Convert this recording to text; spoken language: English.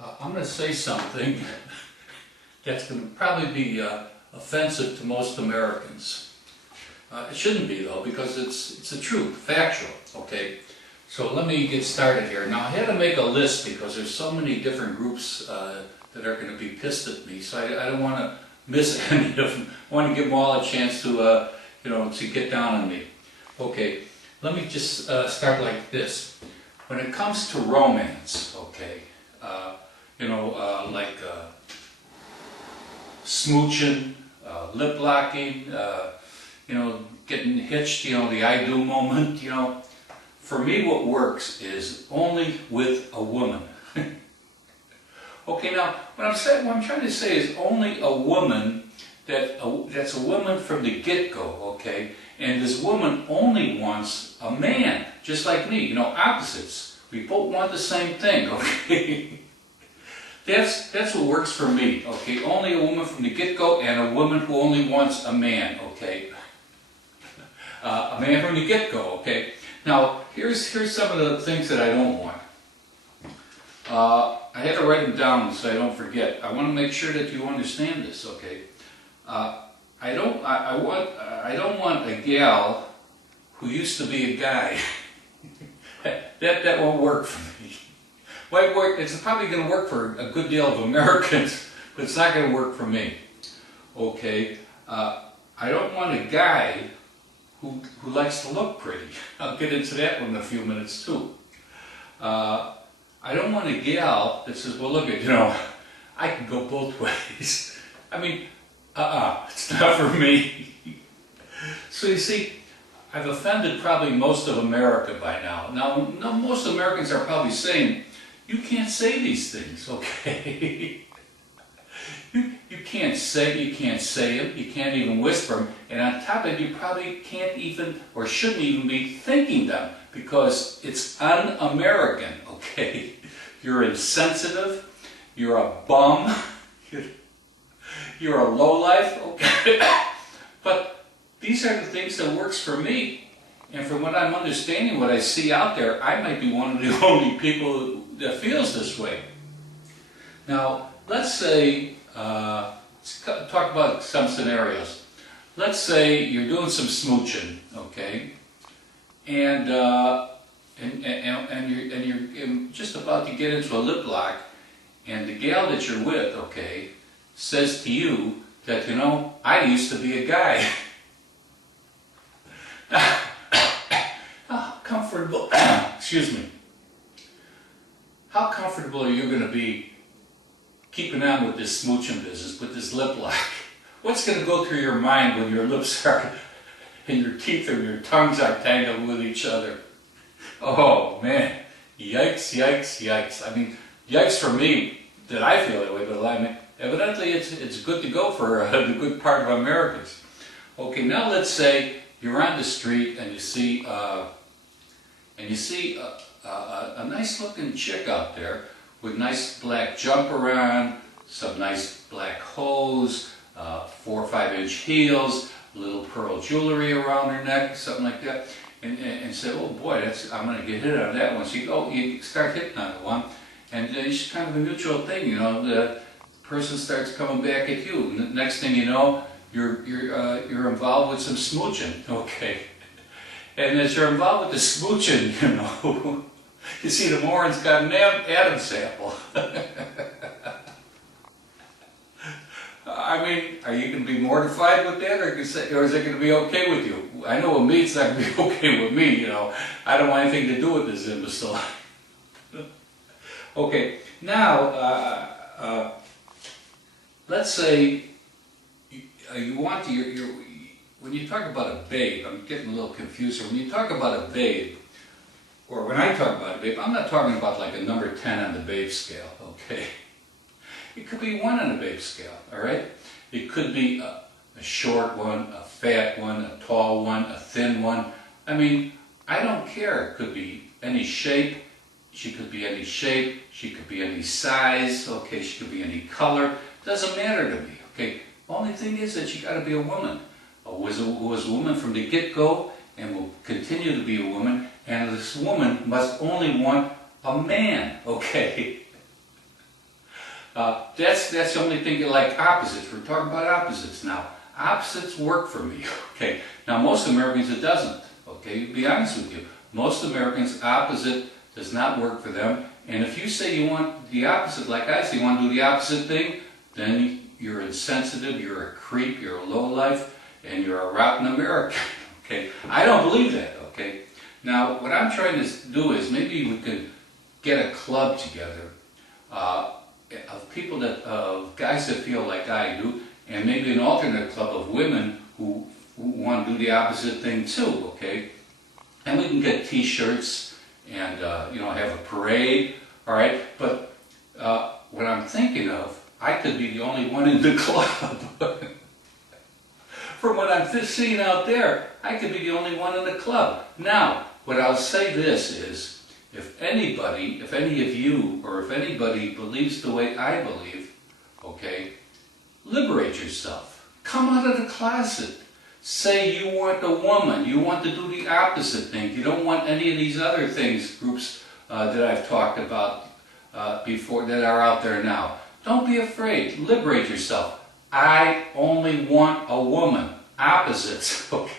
I'm going to say something that's going to probably be offensive to most Americans. It shouldn't be though, because it's the truth, factual, okay? So let me get started here. Now I had to make a list because there's so many different groups that are going to be pissed at me, so I don't want to miss any of them. I want to give them all a chance to, to get down on me. Okay, let me just start like this. When it comes to romance, okay, like smooching, lip locking, getting hitched, the I do moment, for me what works is only with a woman. Okay, now what I'm trying to say is only a woman that's a woman from the get-go, okay? And this woman only wants a man, just like me, opposites. We both want the same thing, okay? That's what works for me, okay? Only a woman from the get-go and a woman who only wants a man, okay? A man from the get-go, okay? Now, here's some of the things that I don't want. I had to write them down so I don't forget. I want to make sure that you understand this, okay? I don't want a gal who used to be a guy. that won't work for me. It's probably going to work for a good deal of Americans, but it's not going to work for me. Okay? I don't want a guy who likes to look pretty. I'll get into that one in a few minutes too. I don't want a gal that says, well look at, I can go both ways. I mean, it's not for me. So you see, I've offended probably most of America by now. Now, most Americans are probably saying, you can't say these things, okay? You can't say them, you can't even whisper them, and on top of it, you probably can't even, or shouldn't even be thinking them, because it's un-American, okay? You're insensitive, you're a bum, you're a lowlife, okay? But these are the things that works for me, and from what I'm understanding, what I see out there, I might be one of the only people that feels this way. Now, let's say, let's talk about some scenarios. Let's say you're doing some smooching, okay, and you're just about to get into a lip lock, and the gal that you're with, okay, says to you that, I used to be a guy. How comfortable, excuse me, how comfortable are you going to be keeping on with this smooching business, with this lip lock? What's going to go through your mind when your lips are, and your teeth and your tongues are tangled with each other? Oh man, yikes, yikes, yikes. I mean, yikes for me that I feel that way, but I mean, evidently it's good to go for the good part of Americans. Okay, now let's say you're on the street and you see a nice looking chick out there with nice black jumper on, some nice black hose, 4 or 5 inch heels, little pearl jewelry around her neck, something like that, and say, oh boy, I'm going to get hit on that one. So you start hitting on the one, and it's kind of a mutual thing, the person starts coming back at you. Next thing you know, you're involved with some smooching, okay? And as you're involved with the smooching, you see the moron's got an Adam's apple. I mean, are you going to be mortified with that, or is it going to be okay with you? I know with me it's not going to be okay with me, I don't want anything to do with this imbecile. Okay, now, let's say you want to, when you talk about a babe, I'm getting a little confused here. When you talk about a babe, or when I talk about a babe, I'm not talking about like a number 10 on the babe scale, okay? It could be 1 on the babe scale, all right? It could be a short one, a fat one, a tall one, a thin one. I mean, I don't care. It could be any shape. She could be any shape. She could be any size, okay? She could be any color. Doesn't matter to me, okay? Only thing is that you got to be a woman. Who was a woman from the get-go and will continue to be a woman, and this woman must only want a man, okay? That's the only thing you like, opposites. We're talking about opposites now. Opposites work for me, okay? Now most Americans it doesn't, okay? To be honest with you, most Americans opposite does not work for them. And if you say you want the opposite, like I say, you want to do the opposite thing, then you're insensitive, you're a creep, you're a lowlife, and you're a rotten American, okay? I don't believe that, okay? Now, what I'm trying to do is maybe we could get a club together of people of guys that feel like I do, and maybe an alternate club of women who want to do the opposite thing too, okay? And we can get T-shirts and have a parade, all right? But what I'm thinking of, I could be the only one in the club. From what I'm seeing out there, I could be the only one in the club. Now, what I'll say this is, if any of you, or if anybody believes the way I believe, okay, liberate yourself. Come out of the closet. Say you want a woman. You want to do the opposite thing. You don't want any of these other things, groups that I've talked about before that are out there now. Don't be afraid. Liberate yourself. I only want a woman. Opposites. Okay.